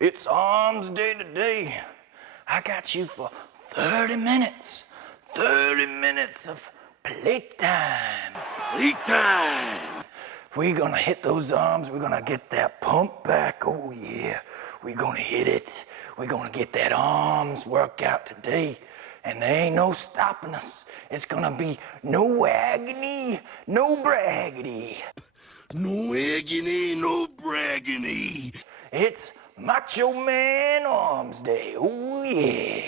It's arms day today. I got you for 30 minutes. 30 minutes of playtime. Playtime. We're gonna hit those arms. We're gonna get that pump back. Oh yeah. We're gonna hit it. We're gonna get that arms workout today. And there ain't no stopping us. It's gonna be no agony, no braggity. No agony, no braggity. It's Macho Man Arms Day. Oh yeah.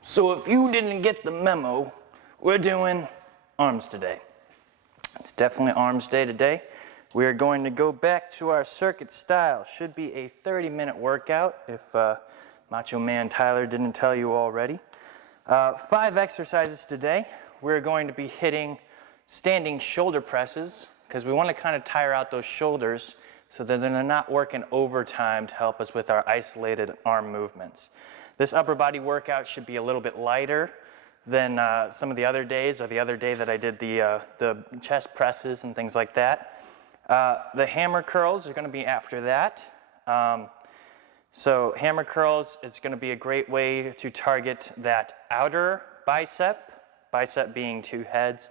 So if you didn't get the memo, we're doing arms today. It's definitely Arms Day today. We are going to go back to our circuit style. Should be a 30-minute workout if Macho Man Tyler didn't tell you already. 5 exercises today. We're going to be hitting standing shoulder presses because we want to kind of tire out those shoulders so that they're not working overtime to help us with our isolated arm movements. This upper body workout should be a little bit lighter than some of the other days, or the other day that I did the chest presses and things like that. The hammer curls are going to be after that. So hammer curls is going to be a great way to target that outer bicep being 2 heads.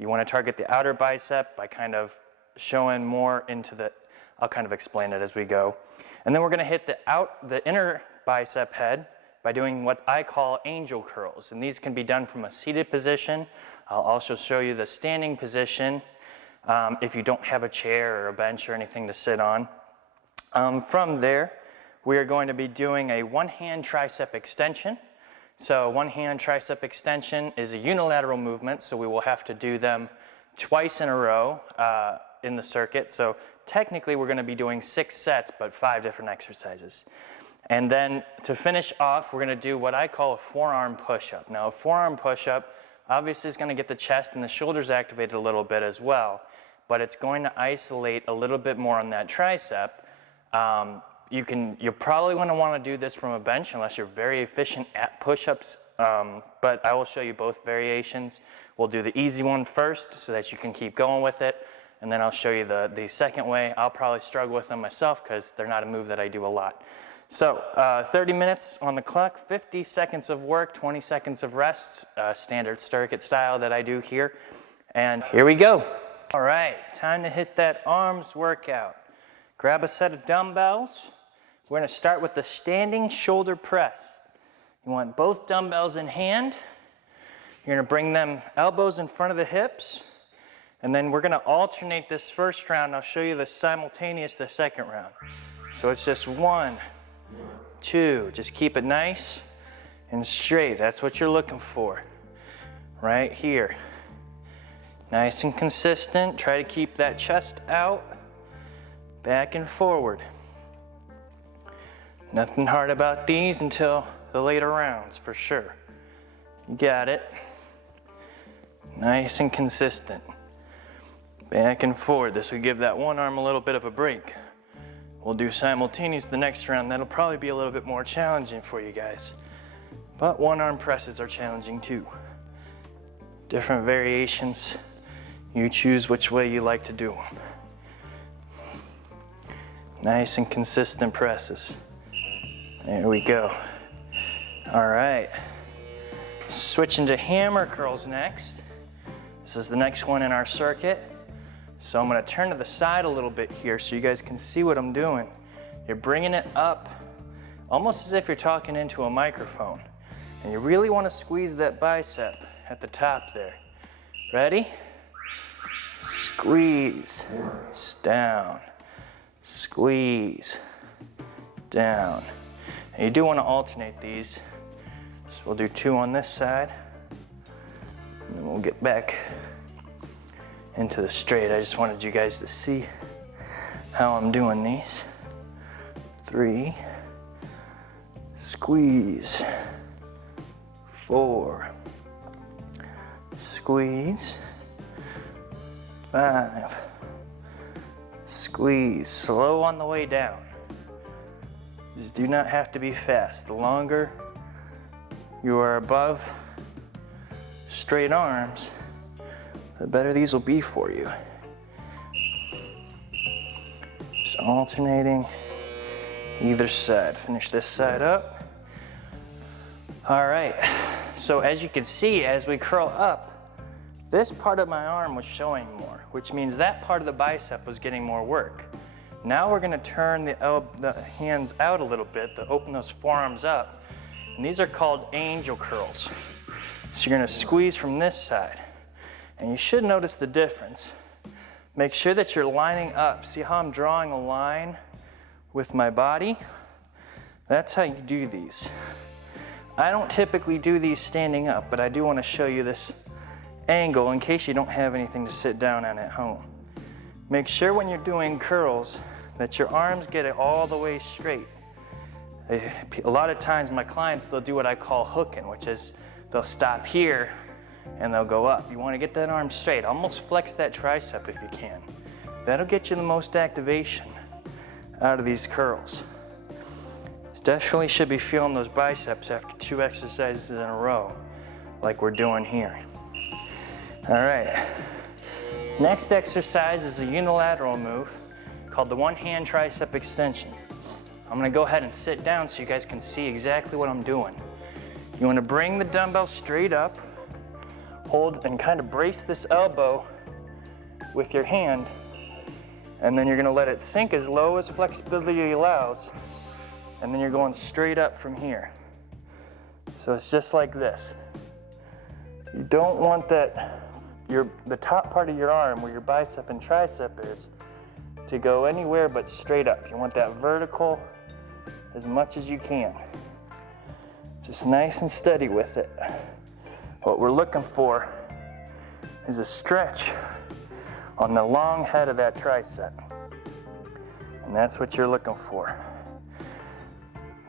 You want to target the outer bicep by kind of showing more into the, I'll kind of explain it as we go. And then we're going to hit the inner bicep head by doing what I call angel curls. And these can be done from a seated position. I'll also show you the standing position if you don't have a chair or a bench or anything to sit on. From there, we are going to be doing a one-hand tricep extension. So one-hand tricep extension is a unilateral movement, so we will have to do them twice in a row in the circuit. So technically we're going to be doing 6 sets, but 5 different exercises. And then to finish off, we're going to do what I call a forearm push-up. Now a forearm push-up obviously is going to get the chest and the shoulders activated a little bit as well, but it's going to isolate a little bit more on that tricep. You're probably going to want to do this from a bench unless you're very efficient at push-ups, but I will show you both variations. We'll do the easy one first so that you can keep going with it, and then I'll show you the second way. I'll probably struggle with them myself because they're not a move that I do a lot. So 30 minutes on the clock, 50 seconds of work, 20 seconds of rest, standard circuit style that I do here. And here we go. All right, time to hit that arms workout. Grab a set of dumbbells. We're going to start with the standing shoulder press. You want both dumbbells in hand. You're going to bring them elbows in front of the hips. And then we're going to alternate this first round. I'll show you the second round. So it's just 1, 2. Just keep it nice and straight. That's what you're looking for. Right here. Nice and consistent. Try to keep that chest out. Back and forward. Nothing hard about these until the later rounds, for sure. You got it. Nice and consistent. Back and forward. This will give that one arm a little bit of a break. We'll do simultaneous the next round. That'll probably be a little bit more challenging for you guys. But one arm presses are challenging too. Different variations. You choose which way you like to do them. Nice and consistent presses. There we go. All right. Switching to hammer curls next. This is the next one in our circuit. So I'm going to turn to the side a little bit here so you guys can see what I'm doing. You're bringing it up almost as if you're talking into a microphone. And you really want to squeeze that bicep at the top there. Ready? Squeeze. Down. Squeeze. Down. And you do want to alternate these. So we'll do 2 on this side. And then we'll get back into the straight. I just wanted you guys to see how I'm doing these. 3. Squeeze. 4. Squeeze. 5. Squeeze. Slow on the way down. You do not have to be fast. The longer you are above straight arms, the better these will be for you. Just alternating Either side. Finish this side up. All right, so as you can see, as we curl up, this part of my arm was showing more, which means that part of the bicep was getting more work. Now we're gonna turn the hands out a little bit to open those forearms up, and these are called angel curls. So you're gonna squeeze from this side, and you should notice the difference. Make sure that you're lining up. See how I'm drawing a line with my body? That's how you do these. I don't typically do these standing up, but I do want to show you this angle in case you don't have anything to sit down on at home. Make sure when you're doing curls that your arms get it all the way straight. A lot of times my clients, they'll do what I call hooking, which is they'll stop here and they'll go up. You want to get that arm straight. Almost flex that tricep if you can. That'll get you the most activation out of these curls. Definitely should be feeling those biceps after 2 exercises in a row, like we're doing here. All right. Next exercise is a unilateral move called the one-hand tricep extension. I'm gonna go ahead and sit down so you guys can see exactly what I'm doing. You wanna bring the dumbbell straight up, hold and kind of brace this elbow with your hand, and then you're gonna let it sink as low as flexibility allows, and then you're going straight up from here. So it's just like this. You don't want the top part of your arm where your bicep and tricep is to go anywhere but straight up. You want that vertical as much as you can. Just nice and steady with it. What we're looking for is a stretch on the long head of that tricep. And that's what you're looking for.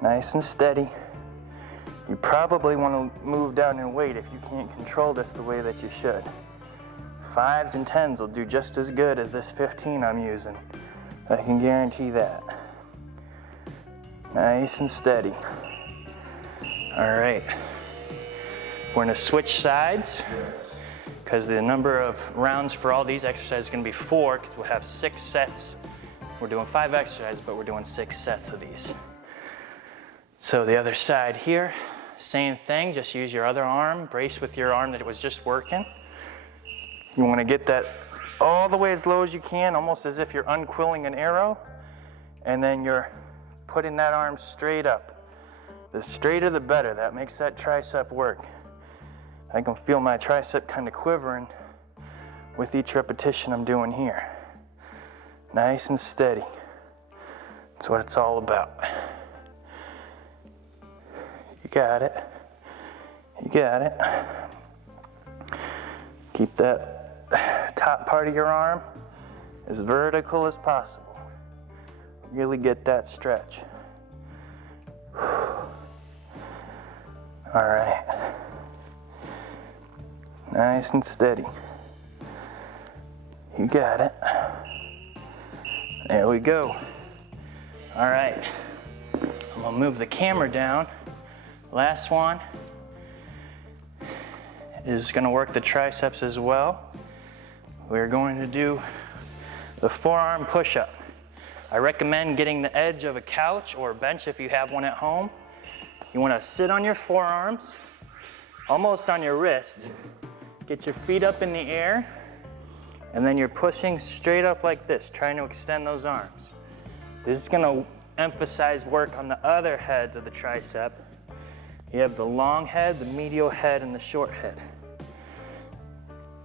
Nice and steady. You probably want to move down in weight if you can't control this the way that you should. 5s and 10s will do just as good as this 15 I'm using. I can guarantee that. Nice and steady. All right. We're gonna switch sides because the number of rounds for all these exercises is gonna be 4 because we'll have 6 sets. We're doing 5 exercises, but we're doing 6 sets of these. So the other side here, same thing, just use your other arm, brace with your arm that it was just working. You wanna get that all the way as low as you can, almost as if you're unquilling an arrow, and then you're putting that arm straight up. The straighter the better, that makes that tricep work. I can feel my tricep kind of quivering with each repetition I'm doing here. Nice and steady. That's what it's all about. You got it. You got it. Keep that top part of your arm as vertical as possible. Really get that stretch. All right. Nice and steady. You got it. There we go. All right. I'm gonna move the camera down. Last one is gonna work the triceps as well. We're going to do the forearm push-up. I recommend getting the edge of a couch or a bench if you have one at home. You wanna sit on your forearms, almost on your wrists. Get your feet up in the air, and then you're pushing straight up like this, trying to extend those arms. This is gonna emphasize work on the other heads of the tricep. You have the long head, the medial head, and the short head.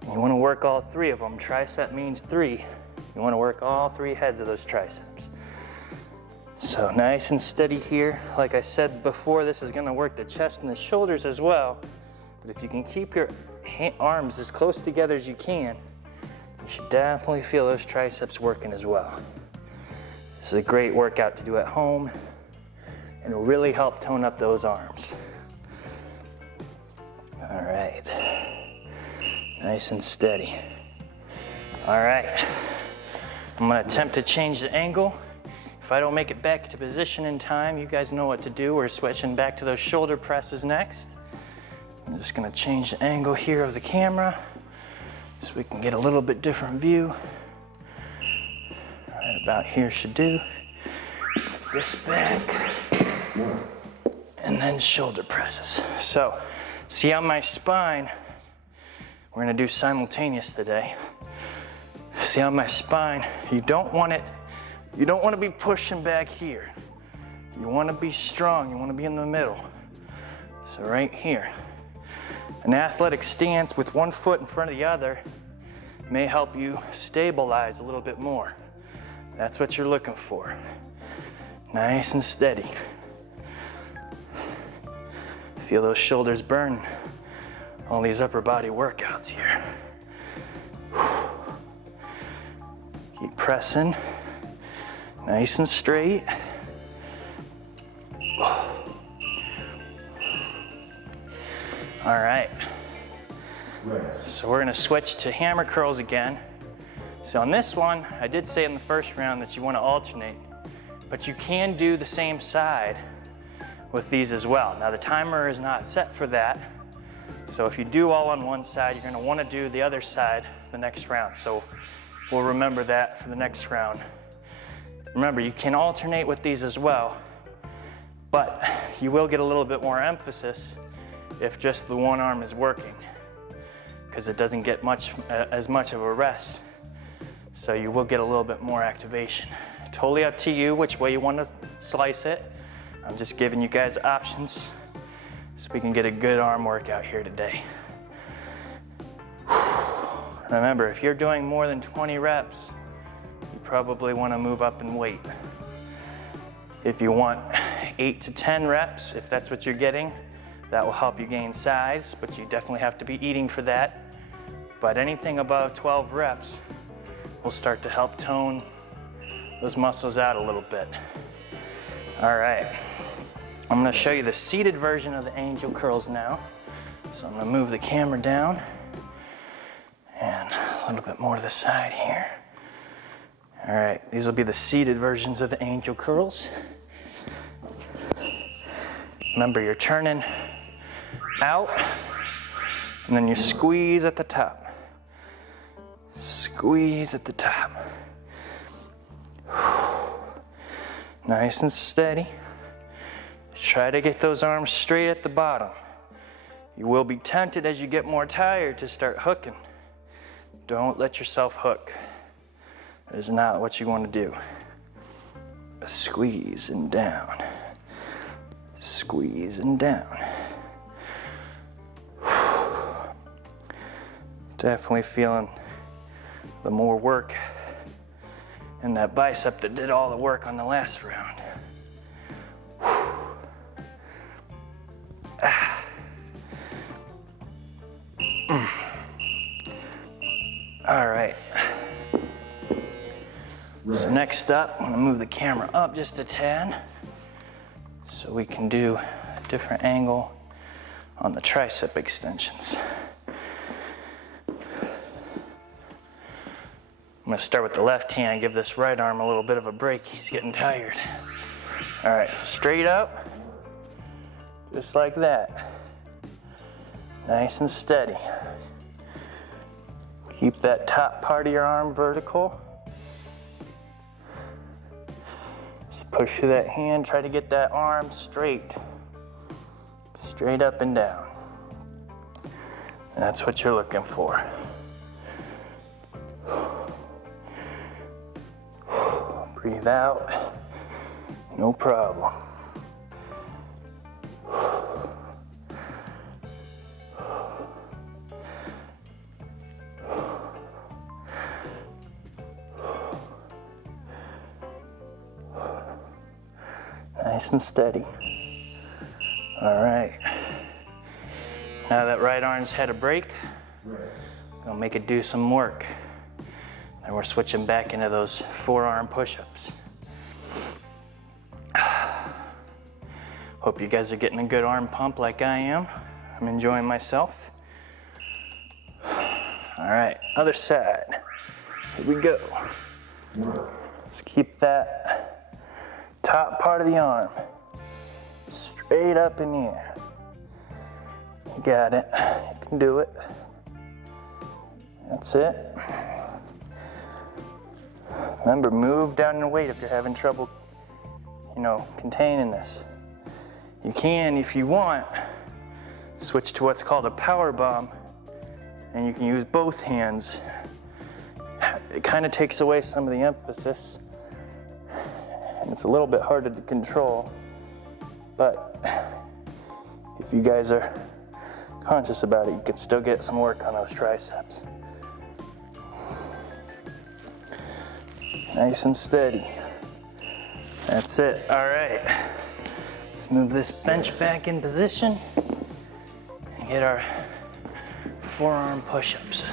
You wanna work all 3 of them. Tricep means 3. You wanna work all 3 heads of those triceps. So nice and steady here. Like I said before, this is gonna work the chest and the shoulders as well. But if you can keep your arms as close together as you can, you should definitely feel those triceps working as well. This is a great workout to do at home, and it'll really help tone up those arms. All right, nice and steady. All right, I'm gonna attempt to change the angle. If I don't make it back to position in time, you guys know what to do. We're switching back to those shoulder presses next. I'm just gonna change the angle here of the camera so we can get a little bit different view. Right about here should do. this back, and then shoulder presses. So, see on my spine, we're gonna do simultaneous today. See on my spine, you don't want to be pushing back here. You want to be strong, you want to be in the middle. So right here. An athletic stance with one foot in front of the other may help you stabilize a little bit more. That's what you're looking for. Nice and steady. Feel those shoulders burn. All these upper body workouts here. Keep pressing. Nice and straight. All right. So we're gonna switch to hammer curls again. So on this one, I did say in the first round that you wanna alternate, but you can do the same side with these as well. Now the timer is not set for that. So if you do all on one side, you're gonna wanna do the other side the next round. So we'll remember that for the next round. Remember, you can alternate with these as well, but you will get a little bit more emphasis if just the one arm is working, because it doesn't get as much of a rest. So you will get a little bit more activation. Totally up to you which way you want to slice it. I'm just giving you guys options so we can get a good arm workout here today. Remember, if you're doing more than 20 reps, you probably want to move up in weight. If you want 8 to 10 reps, if that's what you're getting, that will help you gain size, but you definitely have to be eating for that. But anything above 12 reps will start to help tone those muscles out a little bit. All right, I'm gonna show you the seated version of the angel curls now. So I'm gonna move the camera down and a little bit more to the side here. All right, these will be the seated versions of the angel curls. Remember, you're turning out and then you squeeze at the top. Squeeze at the top. Nice and steady. Try to get those arms straight at the bottom. You will be tempted as you get more tired to start hooking. Don't let yourself hook. That is not what you want to do. Squeeze and down. Squeeze and down. Definitely feeling the more work in that bicep that did all the work on the last round. All right. So next up, I'm gonna move the camera up just a tad so we can do a different angle on the tricep extensions. I'm gonna start with the left hand, give this right arm a little bit of a break. He's getting tired. All right, so straight up, just like that. Nice and steady. Keep that top part of your arm vertical. Just push through that hand, try to get that arm straight. Straight up and down. That's what you're looking for. Breathe out, no problem. Nice and steady. All right. Now that right arm's had a break, we'll make it do some work. And we're switching back into those forearm push-ups. Hope you guys are getting a good arm pump like I am. I'm enjoying myself. All right, other side. Here we go. Let's keep that top part of the arm straight up in the air. You got it. You can do it. That's it. Remember, move down your weight if you're having trouble contain in this. You can, if you want, switch to what's called a power bomb, and you can use both hands. It kind of takes away some of the emphasis, and it's a little bit harder to control, but if you guys are conscious about it, you can still get some work on those triceps. Nice and steady. That's it. All right. Let's move this bench back in position and get our forearm push-ups.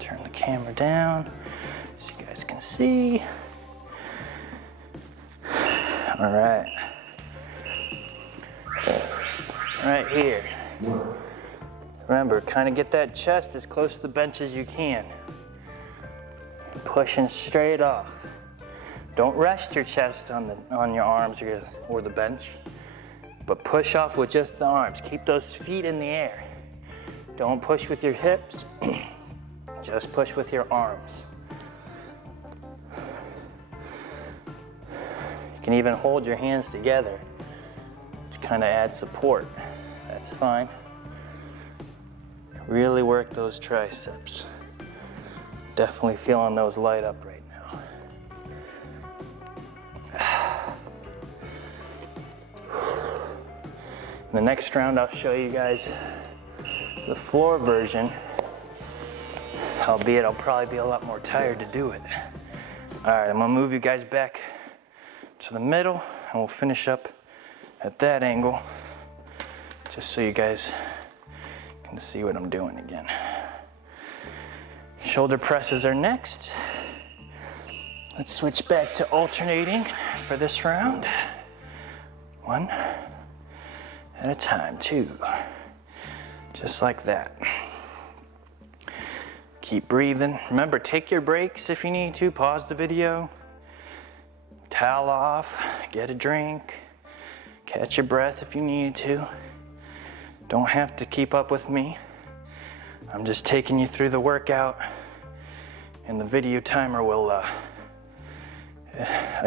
Turn the camera down so you guys can see. All right. Right here. Remember, kind of get that chest as close to the bench as you can. Pushing straight off. Don't rest your chest on your arms or the bench, but push off with just the arms. Keep those feet in the air. Don't push with your hips, just push with your arms. You can even hold your hands together to kind of add support. That's fine. Really work those triceps. Definitely feeling those light up right now. In the next round, I'll show you guys the floor version, albeit I'll probably be a lot more tired to do it. All right, I'm gonna move you guys back to the middle, and we'll finish up at that angle, just so you guys can see what I'm doing again. Shoulder presses are next. Let's switch back to alternating for this round. 1 at a time, 2. Just like that. Keep breathing. Remember, take your breaks if you need to. Pause the video. Towel off, get a drink. Catch your breath if you need to. Don't have to keep up with me. I'm just taking you through the workout, and the video timer will, I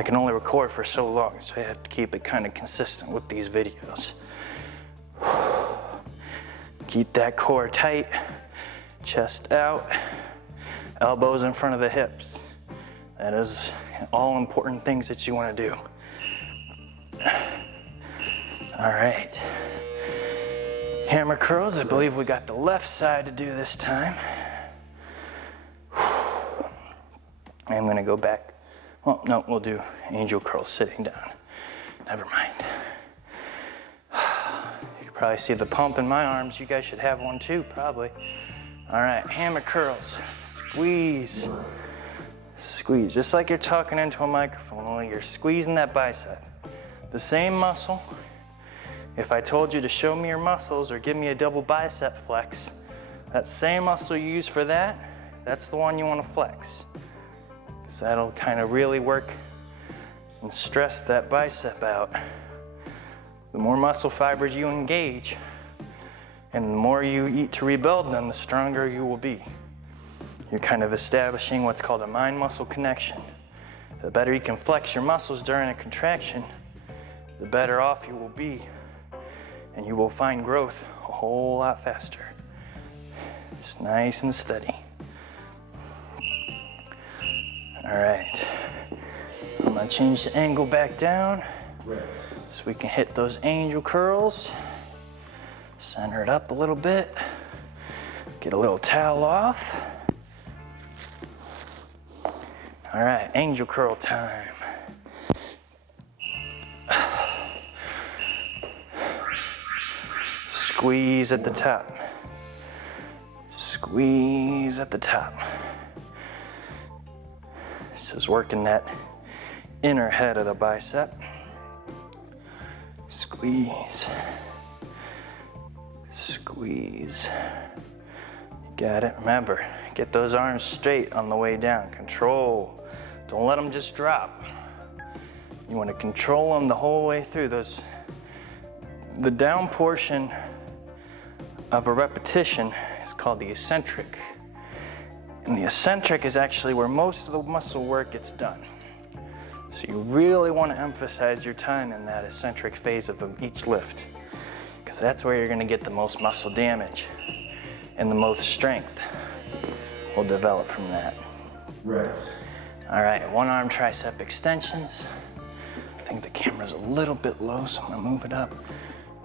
can only record for so long, so I have to keep it kind of consistent with these videos. Keep that core tight, chest out, elbows in front of the hips. That is all important things that you want to do. All right. Hammer curls, I believe we got the left side to do this time. I'm gonna go back. Well, no, we'll do angel curls sitting down. Never mind. You can probably see the pump in my arms. You guys should have one too, probably. All right, hammer curls. Squeeze. Squeeze, just like you're talking into a microphone, only you're squeezing that bicep. The same muscle. If I told you to show me your muscles or give me a double bicep flex, that same muscle you use for that, that's the one you want to flex. Because that'll kind of really work and stress that bicep out. The more muscle fibers you engage and the more you eat to rebuild them, the stronger you will be. You're kind of establishing what's called a mind-muscle connection. The better you can flex your muscles during a contraction, the better off you will be. And you will find growth a whole lot faster. Just nice and steady. All right. I'm gonna change the angle back down so we can hit those angel curls. Center it up a little bit. Get a little towel off. All right, angel curl time. Squeeze at the top. Squeeze at the top. This is working that inner head of the bicep. Squeeze. Squeeze. You got it. Remember, get those arms straight on the way down. Control. Don't let them just drop. You want to control them the whole way through. The down portion of a repetition is called the eccentric. And the eccentric is actually where most of the muscle work gets done. So you really want to emphasize your time in that eccentric phase of each lift, because that's where you're going to get the most muscle damage and the most strength will develop from that. Rest. All right, one arm tricep extensions. I think the camera's a little bit low, so I'm gonna move it up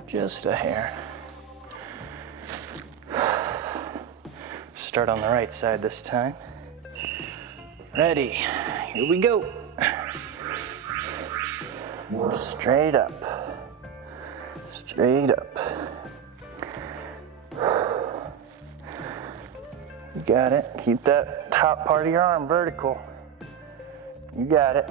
just a hair. Start on the right side this time. Ready, here we go. Straight up, straight up. You got it. Keep that top part of your arm vertical. You got it.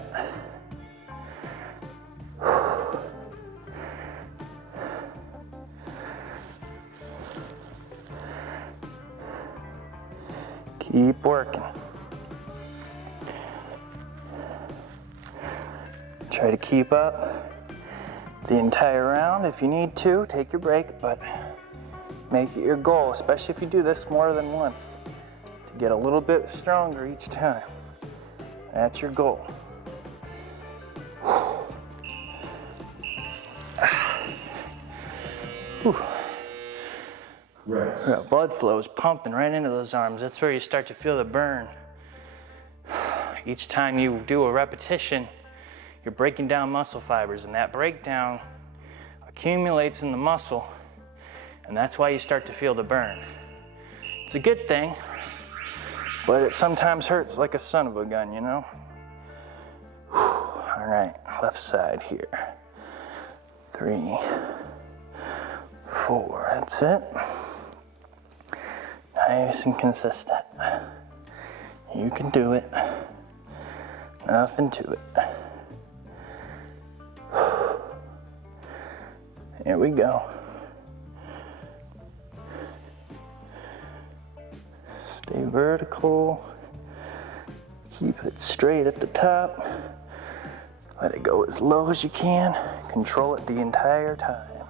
Keep working. Try to keep up the entire round. If you need to, take your break, but make it your goal, especially if you do this more than once, to get a little bit stronger each time. That's your goal. Rest. That blood flow is pumping right into those arms. That's where you start to feel the burn. Each time you do a repetition, you're breaking down muscle fibers, and that breakdown accumulates in the muscle, and that's why you start to feel the burn. It's a good thing, but it sometimes hurts like a son of a gun, you know? All right, left side here. 3, 4, that's it. Nice and consistent. You can do it. Nothing to it. Here we go. Stay vertical. Keep it straight at the top. Let it go as low as you can. Control it the entire time.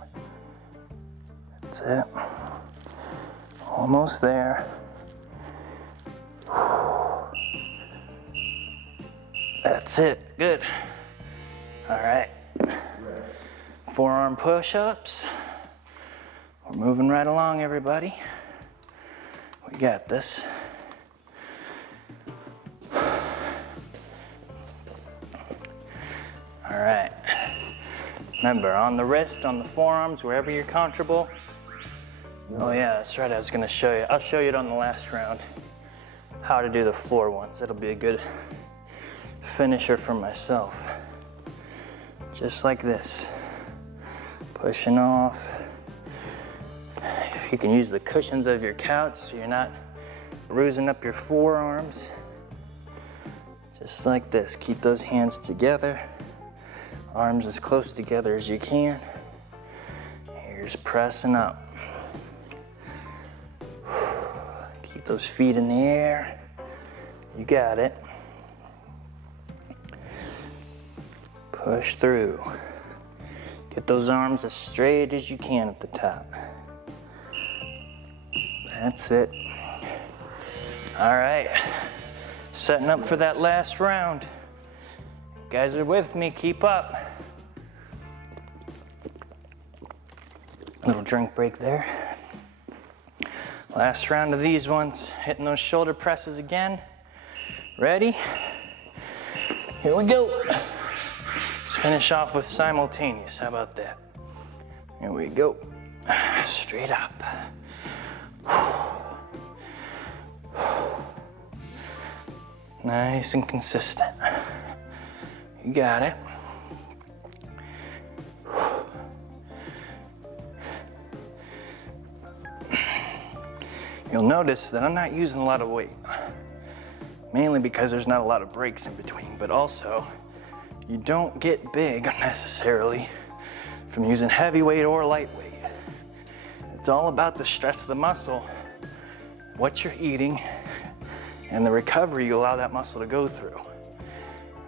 That's it. Almost there. That's it. Good. All right. Forearm push-ups. We're moving right along, everybody. We got this. All right. Remember, on the wrist, on the forearms, wherever you're comfortable. Oh yeah, that's right, I was gonna show you. I'll show you it on the last round, how to do the floor ones. It'll be a good finisher for myself. Just like this. Pushing off. You can use the cushions of your couch so you're not bruising up your forearms. Just like this. Keep those hands together. Arms as close together as you can. You're just pressing up. Keep those feet in the air. You got it. Push through. Get those arms as straight as you can at the top. That's it. All right. Setting up for that last round. You guys are with me, keep up. Little drink break there. Last round of these ones, hitting those shoulder presses again. Ready? Here we go. Let's finish off with simultaneous, how about that? Here we go. Straight up. Nice and consistent. You got it. You'll notice that I'm not using a lot of weight, mainly because there's not a lot of breaks in between, but also you don't get big unnecessarily from using heavy weight or light weight. It's all about the stress of the muscle, what you're eating, and the recovery you allow that muscle to go through.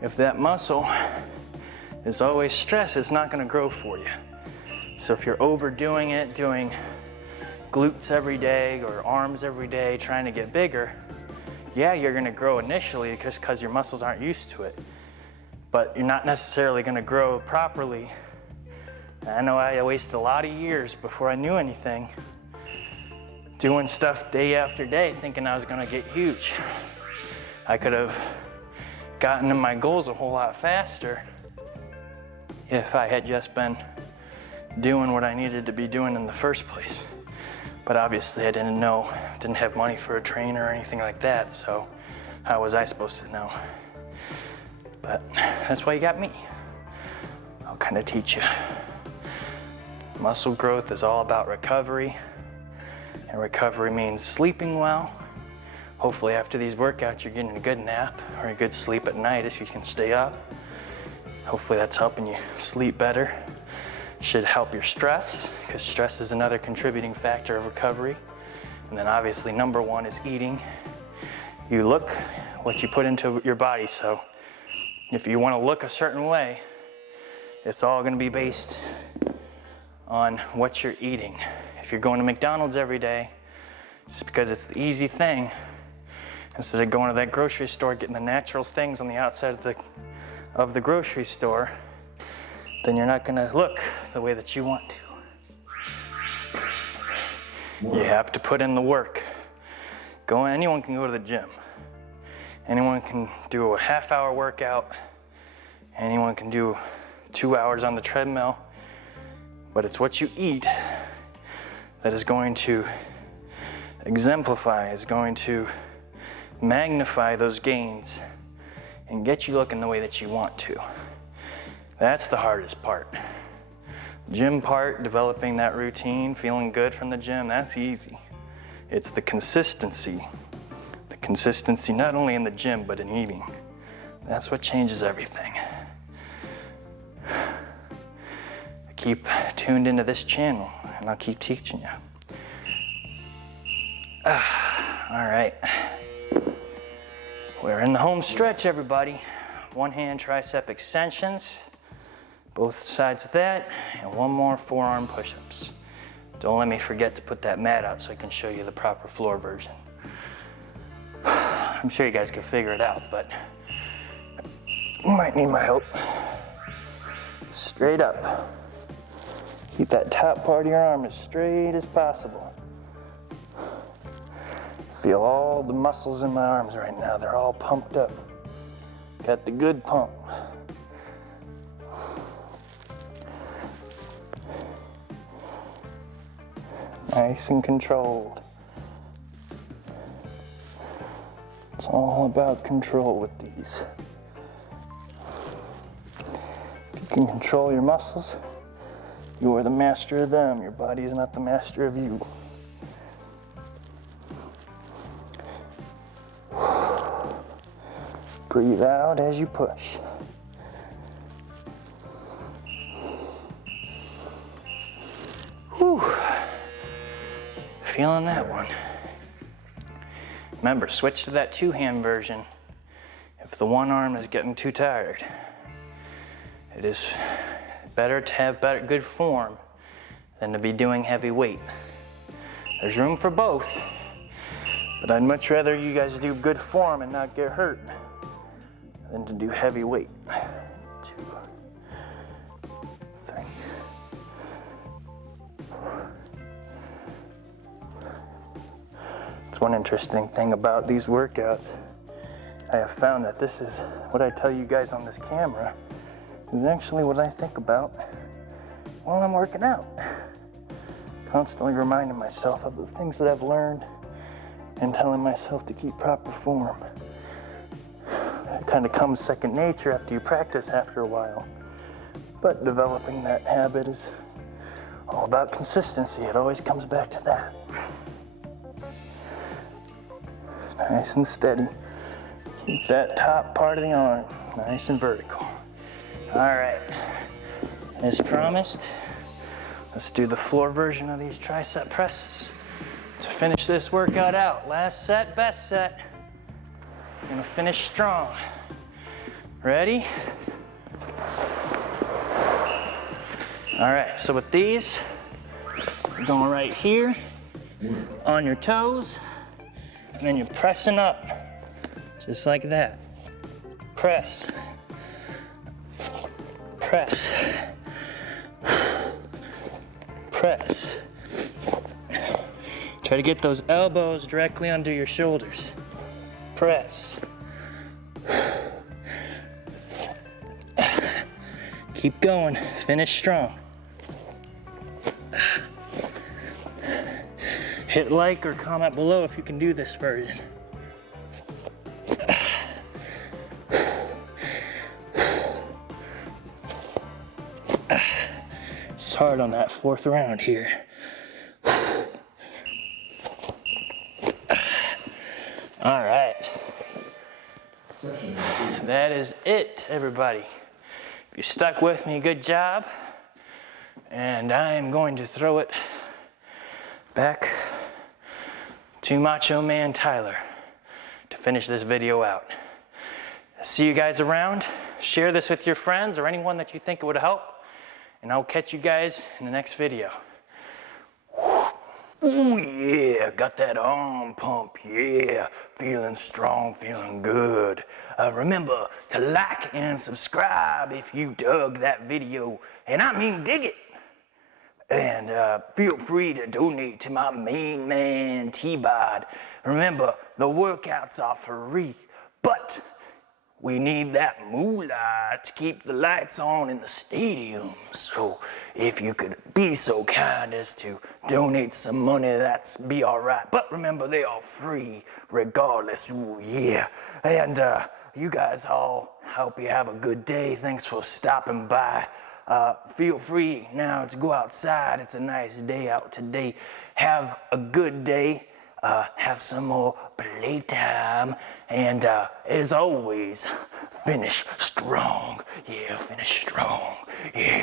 If that muscle is always stressed, it's not going to grow for you. So if you're overdoing it, doing glutes every day or arms every day, trying to get bigger, yeah, you're going to grow initially just because your muscles aren't used to it. but you're not necessarily gonna grow properly. I know I wasted a lot of years before I knew anything, doing stuff day after day, thinking I was gonna get huge. I could have gotten to my goals a whole lot faster if I had just been doing what I needed to be doing in the first place. But obviously I didn't have money for a trainer or anything like that, so how was I supposed to know? But that's why you got me. I'll kind of teach you. Muscle growth is all about recovery, and recovery means sleeping well. Hopefully after these workouts you're getting a good nap or a good sleep at night if you can stay up. Hopefully that's helping you sleep better. Should help your stress, because stress is another contributing factor of recovery. And then obviously number one is eating. You look what you put into your body, so if you want to look a certain way, it's all going to be based on what you're eating. If you're going to McDonald's every day, just because it's the easy thing, instead of going to that grocery store, getting the natural things on the outside of the grocery store, then you're not gonna look the way that you want to. You have to put in the work. Anyone can go to the gym. Anyone can do a half-hour workout. Anyone can do 2 hours on the treadmill. But it's what you eat that is going to exemplify, is going to magnify those gains and get you looking the way that you want to. That's the hardest part. Gym part, developing that routine, feeling good from the gym, that's easy. It's the consistency. The consistency not only in the gym, but in eating. That's what changes everything. Keep tuned into this channel and I'll keep teaching you. All right. We're in the home stretch, everybody. One hand tricep extensions, both sides of that, and one more forearm push-ups. Don't let me forget to put that mat out so I can show you the proper floor version. I'm sure you guys can figure it out, but you might need my help. Straight up. Keep that top part of your arm as straight as possible. Feel all the muscles in my arms right now. They're all pumped up. Got the good pump. Nice and controlled. It's all about control with these. If you can control your muscles, you are the master of them. Your body is not the master of you. Breathe out as you push. Whew. Feeling that one. Remember, switch to that two-hand version if the one arm is getting too tired. It is better to have good form than to be doing heavy weight. There's room for both, but I'd much rather you guys do good form and not get hurt than to do heavy weight. 2, 3. It's one interesting thing about these workouts. I have found that this is what I tell you guys on this camera is actually what I think about while I'm working out. Constantly reminding myself of the things that I've learned and telling myself to keep proper form. It kind of comes second nature after you practice after a while. But developing that habit is all about consistency. It always comes back to that. Nice and steady. Keep that top part of the arm nice and vertical. All right, as promised, let's do the floor version of these tricep presses to finish this workout out. Last set, best set. Gonna finish strong. Ready? All right, so with these, you're going right here on your toes, and then you're pressing up, just like that. Press. Press. Press. Try to get those elbows directly under your shoulders. Press. Keep going. Finish strong. Hit like or comment below if you can do this version. It's hard on that fourth round here. All right. That is it, everybody. If you stuck with me, good job. And I am going to throw it back to Macho Man Tyler to finish this video out. See you guys around. Share this with your friends or anyone that you think it would help. And I'll catch you guys in the next video. Ooh yeah, got that arm pump, yeah. Feeling strong, feeling good. Remember to like and subscribe if you dug that video. And I mean dig it. And feel free to donate to my main man, Tbod. Remember, the workouts are free, but we need that moolah to keep the lights on in the stadium. So if you could be so kind as to donate some money, that's be all right. But remember, they are free regardless. Ooh, yeah. And you guys all, hope you have a good day. Thanks for stopping by. Feel free now to go outside. It's a nice day out today. Have a good day. Have some more playtime. And as always, finish strong. Yeah, finish strong. Yeah.